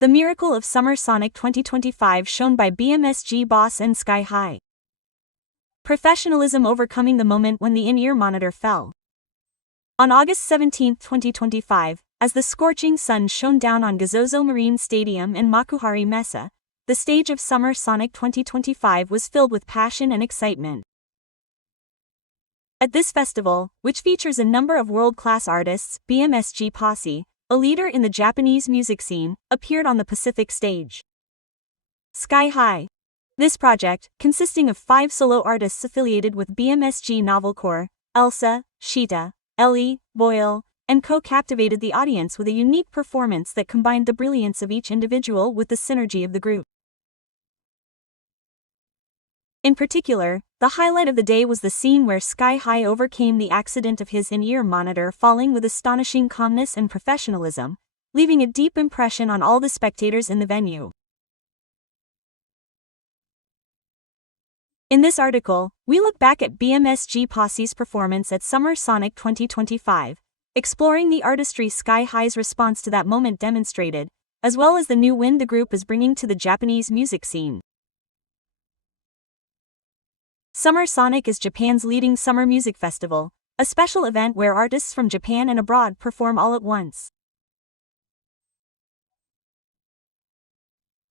The miracle of Summer Sonic 2025 shown by Bmsg Boss and Sky-Hi. Professionalism overcoming the moment when the in-ear monitor fell. On August 17, 2025, as the scorching sun shone down on Gazozo Marine Stadium in Makuhari Mesa, the stage of Summer Sonic 2025 was filled with passion and excitement. At this festival, which features a number of world-class artists, Bmsg Posse, a leader in the Japanese music scene, appeared on the Pacific stage. Sky-Hi. This project, consisting of 5 solo artists affiliated with Bmsg Novelcore, ALICIA, Shota, Aile, Boyle, and captivated the audience with a unique performance that combined the brilliance of each individual with the synergy of the group. In particular, the highlight of the day was the scene where Sky-Hi overcame the accident of his in-ear monitor falling with astonishing calmness and professionalism, leaving a deep impression on all the spectators in the venue. In this article, we look back at Bmsg Posse's performance at Summer Sonic 2025, exploring the artistry Sky-Hi's response to that moment demonstrated, as well as the new wind the group is bringing to the Japanese music scene. Summer Sonic is Japan's leading summer music festival, a special event where artists from Japan and abroad perform all at once.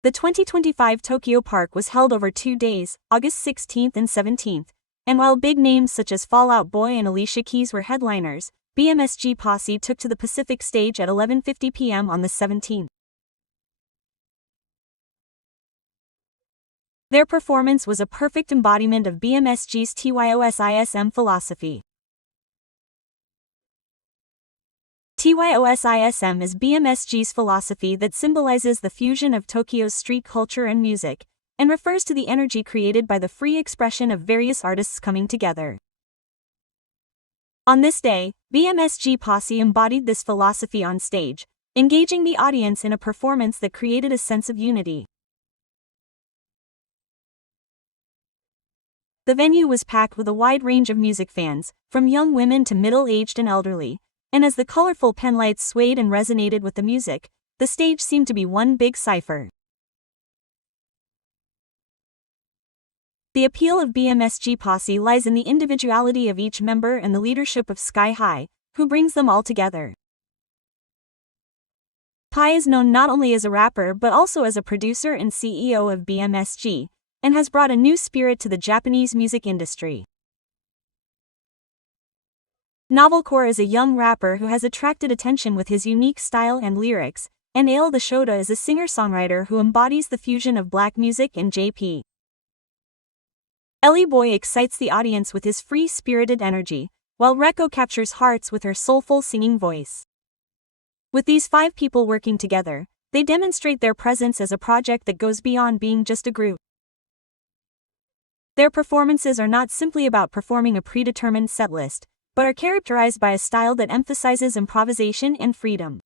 The 2025 Tokyo Park was held over 2 days, August 16th and 17th, and while big names such as Fall Out Boy and ALICIA KEYS were headliners, Bmsg Posse took to the Pacific stage at 11:50 p.m. on the 17th. Their performance was a perfect embodiment of Bmsg's TYOISM philosophy. TYOISM is Bmsg's philosophy that symbolizes the fusion of Tokyo's street culture and music, and refers to the energy created by the free expression of various artists coming together. On this day, Bmsg Posse embodied this philosophy on stage, engaging the audience in a performance that created a sense of unity. The venue was packed with a wide range of music fans, from young women to middle-aged and elderly, and as the colorful penlights swayed and resonated with the music, the stage seemed to be one big cipher. The appeal of Bmsg Posse lies in the individuality of each member and the leadership of Sky-Hi, who brings them all together. Pi is known not only as a rapper but also as a producer and CEO of Bmsg, and has brought a new spirit to the Japanese music industry. Novelcore is a young rapper who has attracted attention with his unique style and lyrics, and Aile the Shota is a singer-songwriter who embodies the fusion of black music and JP. Aile Boy excites the audience with his free-spirited energy, while Reko captures hearts with her soulful singing voice. With these 5 people working together, they demonstrate their presence as a project that goes beyond being just a group. Their performances are not simply about performing a predetermined setlist, but are characterized by a style that emphasizes improvisation and freedom.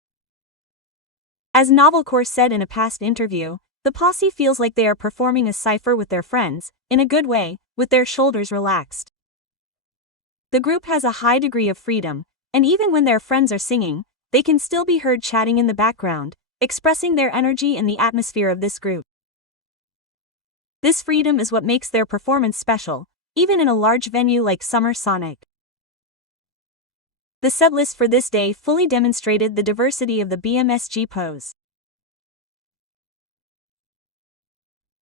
As Novelcore said in a past interview, the posse feels like they are performing a cipher with their friends, in a good way, with their shoulders relaxed. The group has a high degree of freedom, and even when their friends are singing, they can still be heard chatting in the background, expressing their energy in the atmosphere of this group. This freedom is what makes their performance special, even in a large venue like Summer Sonic. The setlist for this day fully demonstrated the diversity of the Bmsg pose.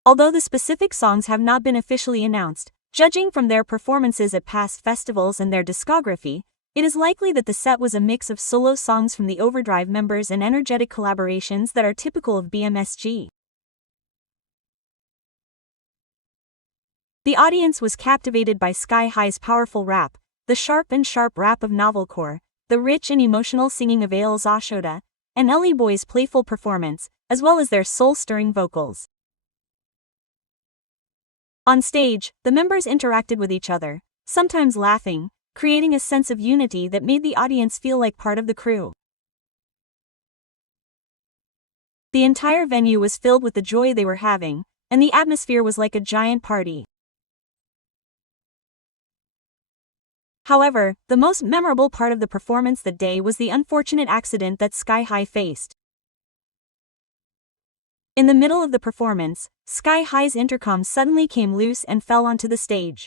Although the specific songs have not been officially announced, judging from their performances at past festivals and their discography, it is likely that the set was a mix of solo songs from the Overdrive members and energetic collaborations that are typical of Bmsg. The audience was captivated by Sky-Hi's powerful rap, the sharp rap of Novelcore, the rich and emotional singing of Aile the Shota, and Aile Boy's playful performance, as well as their soul-stirring vocals. On stage, the members interacted with each other, sometimes laughing, creating a sense of unity that made the audience feel like part of the crew. The entire venue was filled with the joy they were having, and the atmosphere was like a giant party. However, the most memorable part of the performance that day was the unfortunate accident that Sky-Hi faced. In the middle of the performance, SKY-HI's intercom suddenly came loose and fell onto the stage.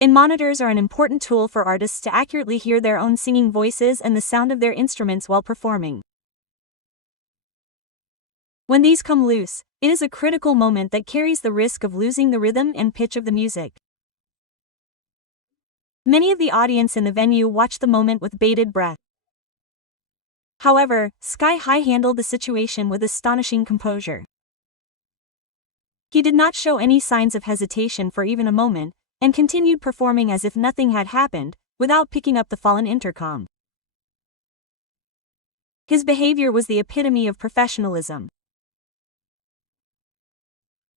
In-monitors are an important tool for artists to accurately hear their own singing voices and the sound of their instruments while performing. When these come loose, it is a critical moment that carries the risk of losing the rhythm and pitch of the music. Many of the audience in the venue watched the moment with bated breath. However, SKY-HI handled the situation with astonishing composure. He did not show any signs of hesitation for even a moment, and continued performing as if nothing had happened, without picking up the fallen intercom. His behavior was the epitome of professionalism.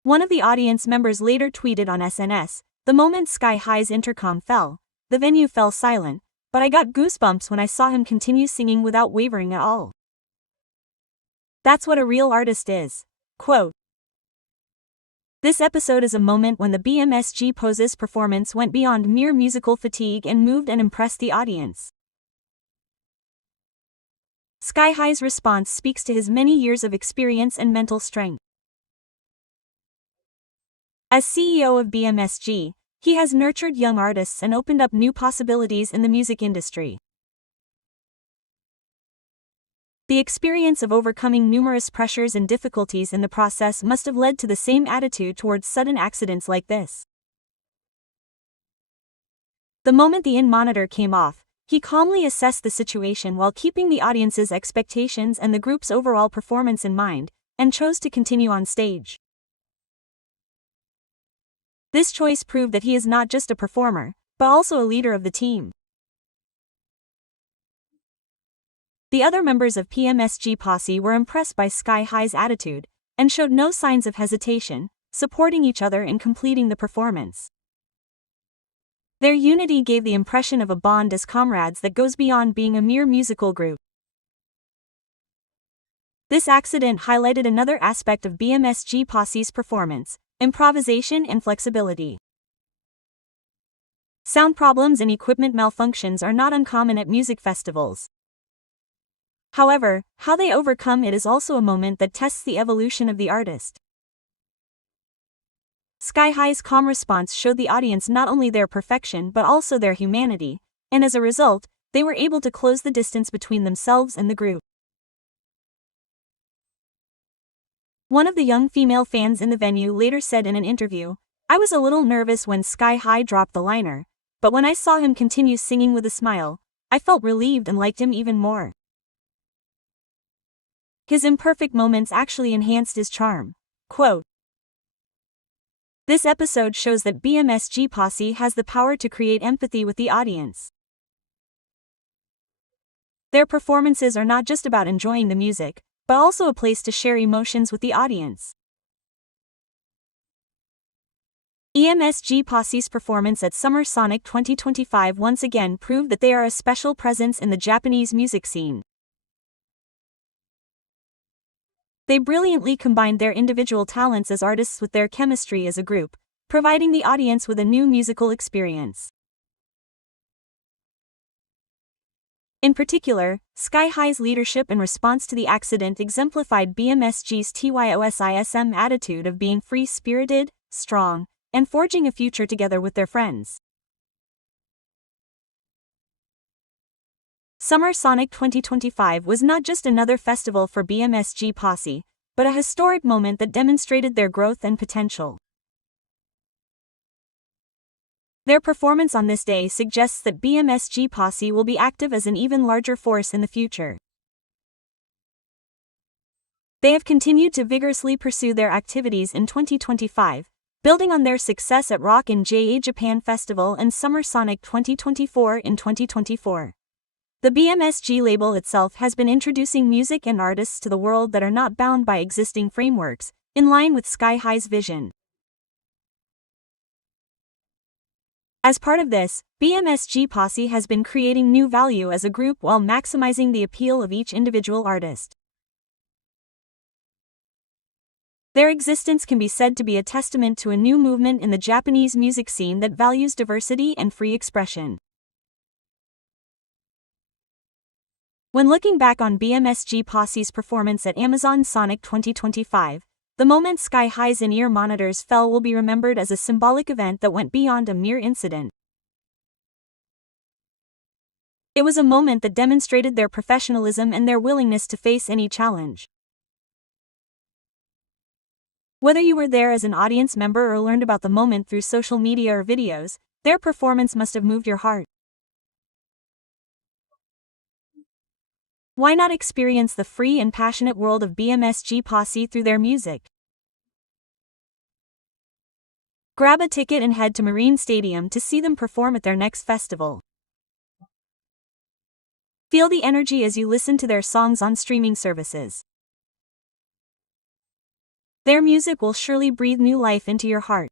One of the audience members later tweeted on SNS, "The moment SKY-HI's intercom fell, the venue fell silent, but I got goosebumps when I saw him continue singing without wavering at all. That's what a real artist is." Quote, "This episode is a moment when the BMSG Posse's performance went beyond mere musical fatigue and moved and impressed the audience." SKY-HI's response speaks to his many years of experience and mental strength. As CEO of BMSG, he has nurtured young artists and opened up new possibilities in the music industry. The experience of overcoming numerous pressures and difficulties in the process must have led to the same attitude towards sudden accidents like this. The moment the in-monitor came off, he calmly assessed the situation while keeping the audience's expectations and the group's overall performance in mind, and chose to continue on stage. This choice proved that he is not just a performer, but also a leader of the team. The other members of Bmsg Posse were impressed by SKY-HI's attitude, and showed no signs of hesitation, supporting each other in completing the performance. Their unity gave the impression of a bond as comrades that goes beyond being a mere musical group. This accident highlighted another aspect of Bmsg Posse's performance: improvisation and flexibility. Sound problems and equipment malfunctions are not uncommon at music festivals. However, how they overcome it is also a moment that tests the evolution of the artist. SKY-HI's calm response showed the audience not only their perfection but also their humanity, and as a result, they were able to close the distance between themselves and the group. One of the young female fans in the venue later said in an interview, "I was a little nervous when SKY-HI dropped the liner, but when I saw him continue singing with a smile, I felt relieved and liked him even more. His imperfect moments actually enhanced his charm." Quote, "This episode shows that Bmsg Posse has the power to create empathy with the audience. Their performances are not just about enjoying the music, but also a place to share emotions with the audience." Bmsg Posse's performance at Summer Sonic 2025 once again proved that they are a special presence in the Japanese music scene. They brilliantly combined their individual talents as artists with their chemistry as a group, providing the audience with a new musical experience. In particular, SKY-HI's leadership and response to the accident exemplified Bmsg's TYOISM attitude of being free-spirited, strong, and forging a future together with their friends. Summer Sonic 2025 was not just another festival for Bmsg Posse, but a historic moment that demonstrated their growth and potential. Their performance on this day suggests that Bmsg Posse will be active as an even larger force in the future. They have continued to vigorously pursue their activities in 2025, building on their success at Rock in JA Japan Festival and Summer Sonic 2024 in 2024. The Bmsg label itself has been introducing music and artists to the world that are not bound by existing frameworks, in line with SKY-HI's vision. As part of this, Bmsg Posse has been creating new value as a group while maximizing the appeal of each individual artist. Their existence can be said to be a testament to a new movement in the Japanese music scene that values diversity and free expression. When looking back on BMSG Posse's performance at Amazon Sonic 2025, the moment SKY-Hi's in-ear monitors fell will be remembered as a symbolic event that went beyond a mere incident. It was a moment that demonstrated their professionalism and their willingness to face any challenge. Whether you were there as an audience member or learned about the moment through social media or videos, their performance must have moved your heart. Why not experience the free and passionate world of BMSG Posse through their music? Grab a ticket and head to Marine Stadium to see them perform at their next festival. Feel the energy as you listen to their songs on streaming services. Their music will surely breathe new life into your heart.